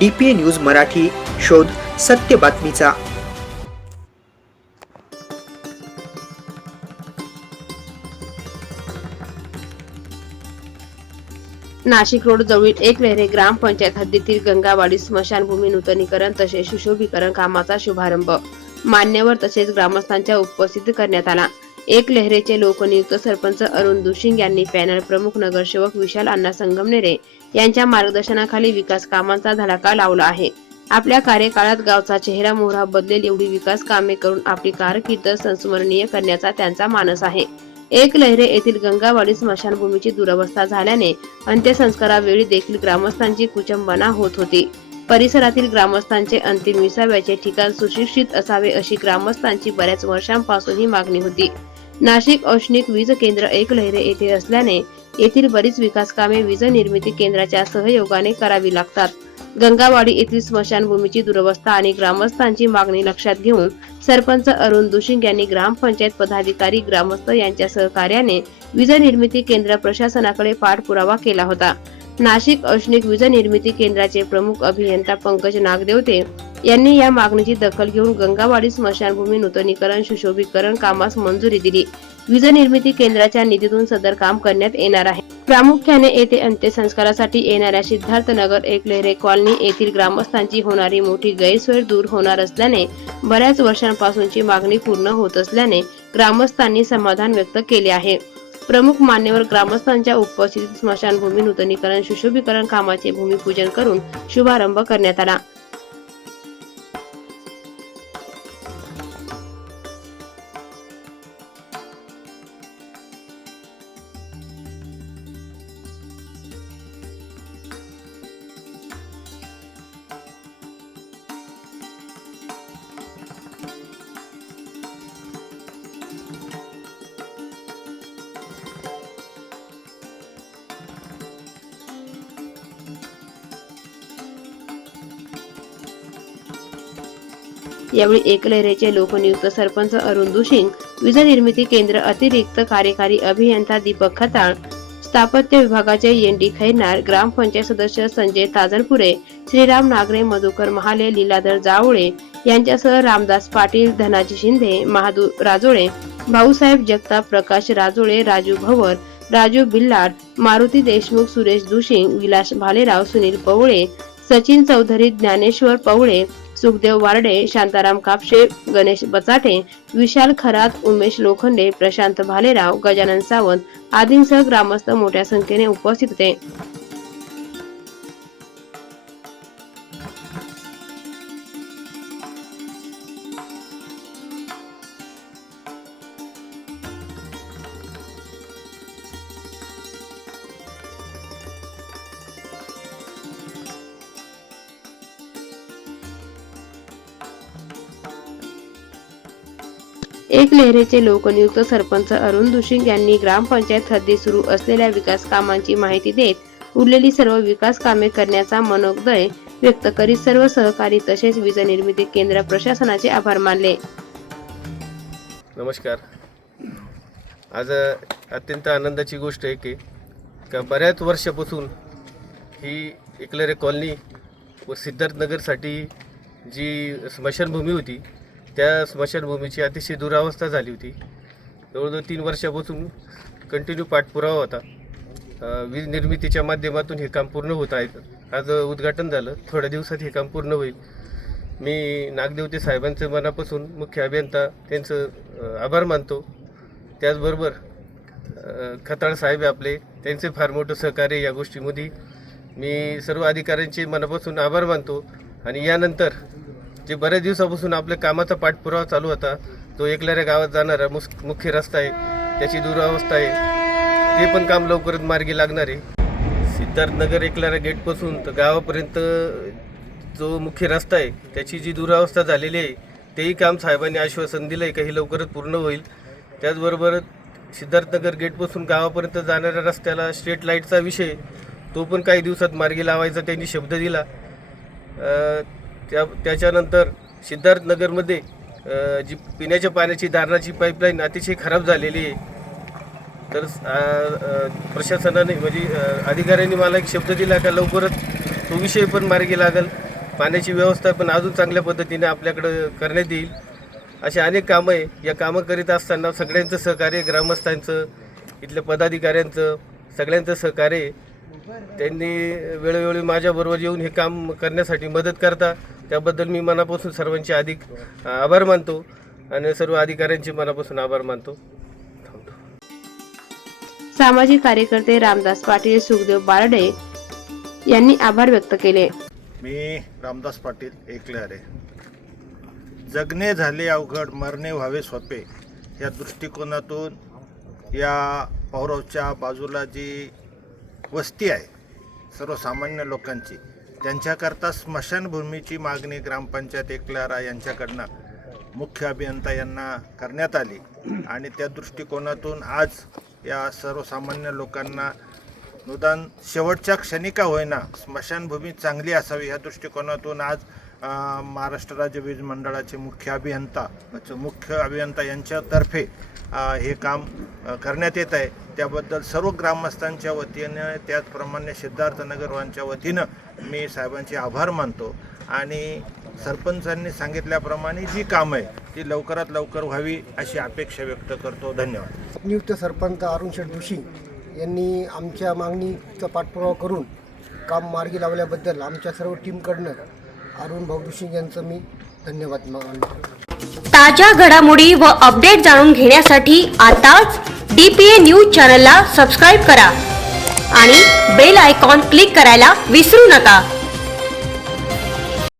DPA news Marathi, शोध सत्य बातमीचा. नाशिक रोड जवळील एकलेहरे ग्रामपंचायत हद्दीतील गंगावाडी स्मशानभूमी नूतनीकरण तसेच सुशोभीकरण कामाचा शुभारंभ मान्यवर तसेच ग्रामस्थांच्या उपस्थित करण्यात आला. एकलेहरेचे लोकनियुक्त सरपंच अरुण दुशिंग यांनी पॅनल प्रमुख नगरसेवक विशाल अण्णा संगमनेरे यांच्या मार्गदर्शनाखाली विकास कामांचा धडाका लावला आहे. आपल्या कार्यकाळात गावचा चेहरा मोहरा बदलेल एवढी विकास कामे करून आपली कारकीर्द संस्मरणीय करण्याचा त्यांचा मानस आहे. एकलेहरे येथील गंगावाडी स्मशानभूमीची दुरवस्था झाल्याने अंत्यसंस्कारावेळी देखील ग्रामस्थांची कुचंबना होत होती. परिसरातील ग्रामस्थांचे अंतिम विसाव्याचे ठिकाण सुशिक्षित असावे अशी ग्रामस्थांची बऱ्याच वर्षांपासून ही मागणी होती. नाशिक औष्णिक वीज केंद्र एकलेहरे येथे असल्याने येथील बरीच विकास कामे वीज निर्मिती केंद्राच्या सहयोगाने करावी लागतात. गंगावाडी येथील स्मशानभूमीची दुरवस्था आणि ग्रामस्थांची मागणी लक्षात घेऊन सरपंच अरुण दुशिंग यांनी ग्रामपंचायत पदाधिकारी ग्रामस्थ यांच्या सहकार्याने वीज निर्मिती केंद्र प्रशासनाकडे पाठपुरावा केला होता. नाशिक औष्णिक वीज निर्मिती केंद्राचे प्रमुख अभियंता पंकज नागदेवते यांनी या मागणीची दखल घेऊन गंगावाडी स्मशानभूमी नूतनीकरण सुशोभीकरण कामास मंजुरी दिली. वीज निर्मिती केंद्राच्या निधीतून सदर काम करण्यात येणार आहे. प्रामुख्याने येथे अंत्यसंस्कारासाठी येणाऱ्या सिद्धार्थनगर एकलेहरे कॉलनी येथील ग्रामस्थांची होणारी मोठी गैरसोय दूर होणार असल्याने बऱ्याच वर्षांपासूनची मागणी पूर्ण होत असल्याने ग्रामस्थांनी समाधान व्यक्त केले आहे. प्रमुख मान्यवर ग्रामस्थांच्या उपस्थितीत स्मशानभूमी नूतनीकरण सुशोभीकरण कामाचे भूमिपूजन करून शुभारंभ करण्यात आला. यावेळी एकलेहरेचे लोकनियुक्त सरपंच अरुण दुशिंग, वीज निर्मिती केंद्र अतिरिक्त कार्यकारी अभियंता दीपक खताळ, स्थापत्य विभागाचे एन.डी. खैरनार, ग्रामपंचायत सदस्य संजय ताजनपुरे, श्रीराम नागरे, मधुकर महाले, लीलाधर जावळे यांच्यासह रामदास पाटील, धनाजी शिंदे, महादू राजोळे, भाऊसाहेब जगताप, प्रकाश राजोळे, राजू भवर, राजू बिल्लाड, मारुती देशमुख, सुरेश दुशिंग, विलास भालेराव, सुनील पवळे, सचिन चौधरी, ज्ञानेश्वर पवळे, सुखदेव वारडे, शांताराम कापशे, गणेश बचाटे, विशाल खरात, उमेश लोखंडे, प्रशांत भालेराव, गजानन सावंत आदींसह ग्रामस्थ मोठ्या संख्येने उपस्थित होते. एकलेहरेचे लोकनियुक्त सरपंच अरुण दुशिंग यांनी ग्रामपंचायत हद्दीत सुरू असलेल्या विकास कामांची माहिती देत उरलेली सर्व विकास कामे करण्याचा मनोदय व्यक्त करीत सर्व सहकारी तसेच वीज निर्मिती केंद्र प्रशासनाचे आभार मानले. नमस्कार. आज अत्यंत आनंदाची गोष्ट आहे की बऱ्याच वर्षापासून ही एकलेहरे कॉलनी व सिद्धार्थनगरसाठी जी स्मशानभूमी होती त्या स्मशानभूमीची अतिशय दुरावस्था झाली होती. जवळजवळ 3 वर्षापासून कंटिन्यू पाठपुरावा होता. वीज निर्मितीच्या माध्यमातून हे काम पूर्ण होत आहे. आज उद्घाटन झालं. थोड्या दिवसात हे काम पूर्ण होईल. मी नागदेवते साहेबांचं मनापासून मुख्य अभियंता त्यांचं आभार मानतो. त्याचबरोबर खताळ साहेब आपले त्यांचे फार मोठं सहकार्य या गोष्टीमध्ये. मी सर्व अधिकाऱ्यांचे मनापासून आभार मानतो. आणि यानंतर जे बऱ्याच दिवसापासून आपल्या कामाचा पाठपुरावा चालू होता, जो एकलेहरे गावात जाणारा मुख्य रस्ता आहे त्याची दुरावस्था आहे, ते पण काम लवकरच मार्गी लागणार आहे. सिद्धार्थनगर एकलेहरे गेटपासून तर गावापर्यंत जो मुख्य रस्ता आहे त्याची जी दुरावस्था झालेली आहे तेही काम साहेबांनी आश्वासन दिलं आहे की लवकरच पूर्ण होईल. त्याचबरोबर सिद्धार्थनगर गेटपासून गावापर्यंत जाणाऱ्या रस्त्याला स्ट्रीट लाईटचा विषय तो पण काही दिवसात मार्गी लावायचा त्यांनी शब्द दिला. त्याच्यानंतर सिद्धार्थनगरमध्ये जी पिण्याच्या पाण्याची दारणाची पाईपलाईन अतिशय खराब झालेली आहे. तर प्रशासनाने म्हणजे अधिकाऱ्यांनी मला एक शब्द दिला का लवकरच तो विषय पण मार्गी लागेल. पाण्याची व्यवस्था पण अजून चांगल्या पद्धतीने आपल्याकडं करण्यात येईल. अशी अनेक कामं आहे. या कामं करीत असताना सगळ्यांचं सहकार्य, ग्रामस्थांचं, इथल्या पदाधिकाऱ्यांचं, सगळ्यांचं सहकार्य आहे. त्यांनी वेळोवेळी माझ्याबरोबर येऊन हे काम करण्यासाठी मदत करता. त्याबद्दल मी मनापासून सर्वांचे आभार मानतो आणि सर्व अधिकाऱ्यांचे मनापासून आभार मानतो. सामाजिक कार्यकर्ते रामदास पाटील, सुखदेव बारडे यांनी आभार व्यक्त केले. मी रामदास पाटील एकल्यारे. जगणे झाले अवघड, मरणे व्हावे सोपे या दृष्टिकोनातून या पौरवच्या बाजूला जी वस्ती आहे सर्वसामान्य लोकांची, त्यांच्याकरता स्मशानभूमीची मागणी ग्रामपंचायत एकलारा यांच्याकडनं मुख्य अभियंता यांना करण्यात आली आणि त्या दृष्टिकोनातून आज या सर्वसामान्य लोकांना निदान शेवटच्या क्षणी का होईना स्मशानभूमी चांगली असावी या दृष्टिकोनातून आज महाराष्ट्र राज्य वीज मंडळाचे मुख्य अभियंता यांच्यातर्फे हे काम करण्यात येत आहे. त्याबद्दल सर्व ग्रामस्थांच्या वतीनं, त्याचप्रमाणे सिद्धार्थनगरवांच्या वतीनं मी साहेबांचे आभार मानतो आणि सरपंचांनी सांगितल्याप्रमाणे जी कामं आहे ती लवकरात लवकर व्हावी अशी अपेक्षा व्यक्त करतो. धन्यवाद. नियुक्त सरपंच अरुण शेठ जोशी यांनी आमच्या मागणीचा पाठपुरावा करून काम मार्गी लावल्याबद्दल आमच्या सर्व टीमकडनं अरुण भाऊ जोशी यांचं मी धन्यवाद मानतो. ताज्या घडामोडी व अपडेट जाणून घेण्यासाठी आताच DPA न्यूज चॅनलला सबस्क्राईब करा आणि बेल आयकॉन क्लिक करायला विसरू नका.